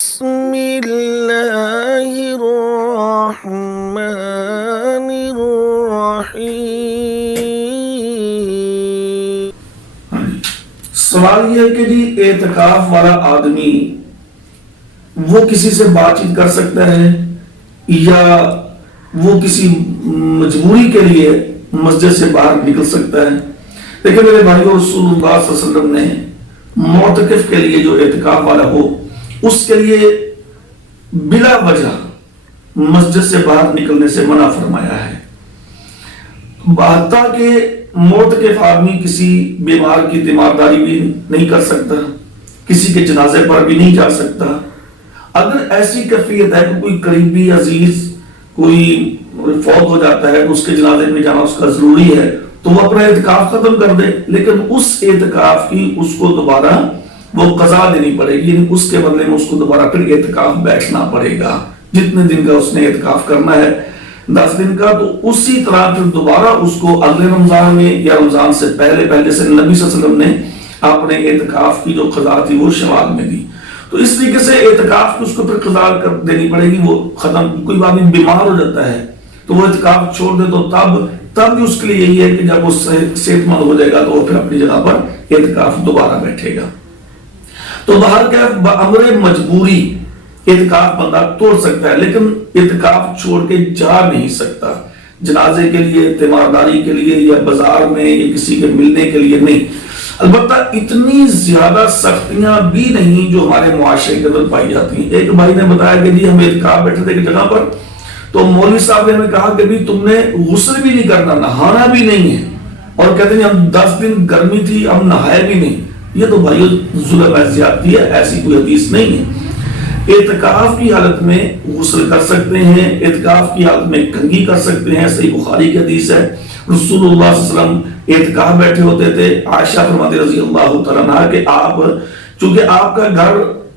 بسم اللہ الرحمن الرحیم۔ سوال یہ ہے کہ جی اعتکاف والا آدمی وہ کسی سے بات چیت کر سکتا ہے یا وہ کسی مجبوری کے لیے مسجد سے باہر نکل سکتا ہے؟ دیکھیں میرے بھائیو، رسول اللہ صلی اللہ علیہ وسلم نے معتکف کے لیے جو اعتکاف والا ہو اس کے لیے بلا وجہ مسجد سے باہر نکلنے سے منع فرمایا ہے، حتیٰ کہ معتکف آدمی کسی بیمار کی تیمارداری بھی نہیں کر سکتا، کسی کے جنازے پر بھی نہیں جا سکتا۔ اگر ایسی کیفیت ہے کہ کوئی قریبی عزیز کوئی فوت ہو جاتا ہے تو اس کے جنازے میں جانا اس کا ضروری ہے تو وہ اپنا اعتکاف ختم کر دے، لیکن اس اعتکاف کی اس کو دوبارہ وہ قضا دینی پڑے گی، یعنی اس کے بدلے میں اس کو دوبارہ پھر اعتکاف بیٹھنا پڑے گا۔ جتنے دن کا اس نے اعتکاف کرنا ہے 10 دن کا، تو اسی طرح پھر دوبارہ اس کو اگلے رمضان میں یا رمضان سے پہلے سے نبی صلی اللہ علیہ وسلم نے اپنے اعتکاف کی جو قضا تھی وہ شوال میں دی۔ تو اس طریقے سے اعتکاف کی اس کو پھر قضا کر دینی پڑے گی، وہ ختم۔ کوئی آدمی بیمار ہو جاتا ہے تو وہ اعتکاف چھوڑ دے تو تب بھی اس کے لیے یہی ہے کہ جب وہ صحت مند ہو جائے گا تو وہ پھر اپنی جگہ پر اعتکاف دوبارہ بیٹھے گا۔ تو باہر کیا بامر مجبوری اعتکاف بندہ توڑ سکتا ہے، لیکن اعتکاف چھوڑ کے جا نہیں سکتا، جنازے کے لیے، تیمارداری کے لیے یا بازار میں یا کسی کے ملنے کے لیے نہیں۔ البتہ اتنی زیادہ سختیاں بھی نہیں جو ہمارے معاشرے کے اندر پائی جاتی ہیں۔ ایک بھائی نے بتایا کہ جی ہم اعتکاف بیٹھے تھے ایک جگہ پر، تو مولوی صاحب نے ہمیں کہا کہ بھی تم نے غسل بھی نہیں کرنا، نہانا بھی نہیں ہے، اور کہتے ہیں ہم 10 دن گرمی تھی ہم نہائے بھی نہیں۔ یہ تو بھائیو ظلم ہے، زیادتی ہے، ایسی کوئی حدیث نہیں ہے۔ اعتکاف کی حالت میں غسل کر سکتے ہیں، اعتکاف کی حالت میں کنگھی کر سکتے ہیں، صحیح بخاری کی حدیث ہے۔ رسول اللہ صلی اللہ علیہ وسلم اعتکاف بیٹھے ہوتے تھے، عائشہ فرماتی رضی اللہ تعالیٰ عنہا کہ آپ چونکہ آپ کا گھر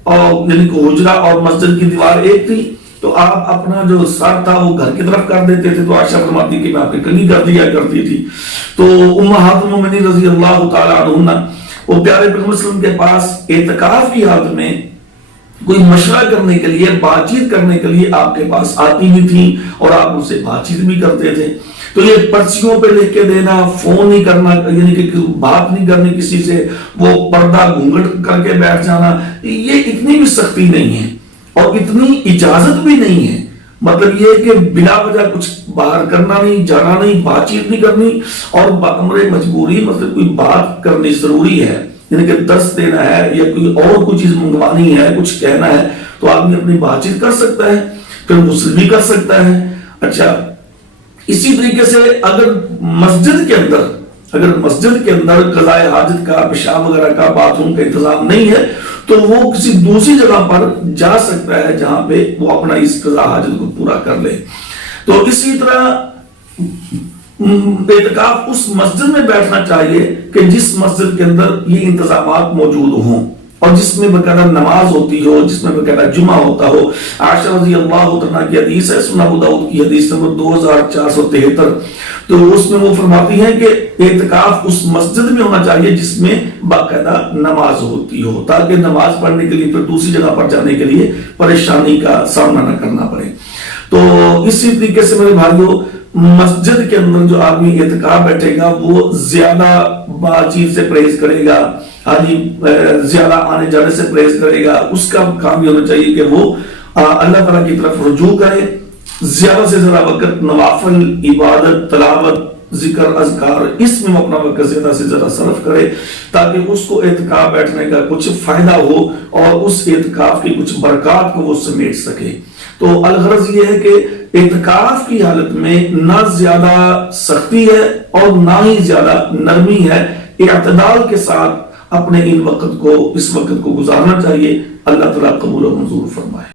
اور یعنی کہ حجرہ اور مسجد کی دیوار ایک تھی تو آپ اپنا جو سر تھا وہ گھر کی طرف کر دیتے تھے، تو عائشہ فرماتی کہ میں آپ کی کنگھی کر دیا کرتی تھی۔ تو امہات المومنین رضی اللہ تعالیٰ عنہن وہ پیارے پیغمبر صلی اللہ علیہ وسلم کے پاس اعتکاف کی حالت میں کوئی مشورہ کرنے کے لیے، بات چیت کرنے کے لیے آپ کے پاس آتی بھی تھی اور آپ ان سے بات چیت بھی کرتے تھے۔ تو یہ پرچیوں پہ لکھ کے دینا، فون نہیں کرنا، یعنی کہ بات نہیں کرنی کسی سے، وہ پردہ گھونگھٹ کر کے بیٹھ جانا، یہ اتنی بھی سختی نہیں ہے اور اتنی اجازت بھی نہیں ہے۔ مطلب یہ کہ بلا وجہ کچھ باہر کرنا نہیں، جانا نہیں، بات چیت نہیں کرنی، اور بامر مجبوری مطلب کوئی بات کرنی ضروری ہے، یعنی کہ درس دینا ہے یا کوئی اور کوئی چیز منگوانی ہے، کچھ کہنا ہے تو آدمی اپنی بات چیت کر سکتا ہے، پھر غسل بھی کر سکتا ہے۔ اچھا، اسی طریقے سے اگر مسجد کے اندر قضاء حاجت کا، پیشاب وغیرہ کا، باتھ روم کا انتظام نہیں ہے تو وہ کسی دوسری جگہ پر جا سکتا ہے جہاں پہ وہ اپنا اس قضاء حاجت کو پورا کر لے۔ تو اسی طرح اعتکاف اس مسجد میں بیٹھنا چاہیے کہ جس مسجد کے اندر یہ انتظامات موجود ہوں اور جس میں باقاعدہ نماز ہوتی ہو، جس میں باقاعدہ جمعہ ہوتا ہو۔ عائشہ رضی اللہ عنہا کی حدیث ہے، سنن ابو داؤد کی حدیث نمبر 2473، تو اس میں وہ فرماتی ہیں کہ اعتکاف اس مسجد میں ہونا چاہیے جس میں باقاعدہ نماز ہوتی ہو، تاکہ نماز پڑھنے کے لیے پھر دوسری جگہ پر جانے کے لیے پریشانی کا سامنا نہ کرنا پڑے۔ تو اسی طریقے سے میرے بھائیوں، مسجد کے اندر جو آدمی اعتکاف بیٹھے گا وہ زیادہ بات چیت سے پرہیز کرے گا، زیادہ آنے جانے سے پرہیز کرے گا۔ اس کا کام یہ ہونا چاہیے کہ وہ اللہ تعالیٰ کی طرف رجوع کرے، زیادہ سے زیادہ وقت نوافل، عبادت، تلاوت، ذکر، اذکار، اس میں وہ اپنا وقت زیادہ سے زیادہ صرف کرے تاکہ اس کو اعتکاف بیٹھنے کا کچھ فائدہ ہو اور اس اعتکاف کی کچھ برکات کو وہ سمیٹ سکے۔ تو الغرض یہ ہے کہ اعتکاف کی حالت میں نہ زیادہ سختی ہے اور نہ ہی زیادہ نرمی ہے، اعتدال کے ساتھ اپنے اس وقت کو گزارنا چاہیے۔ اللہ تعالیٰ قبول و منظور فرمائے۔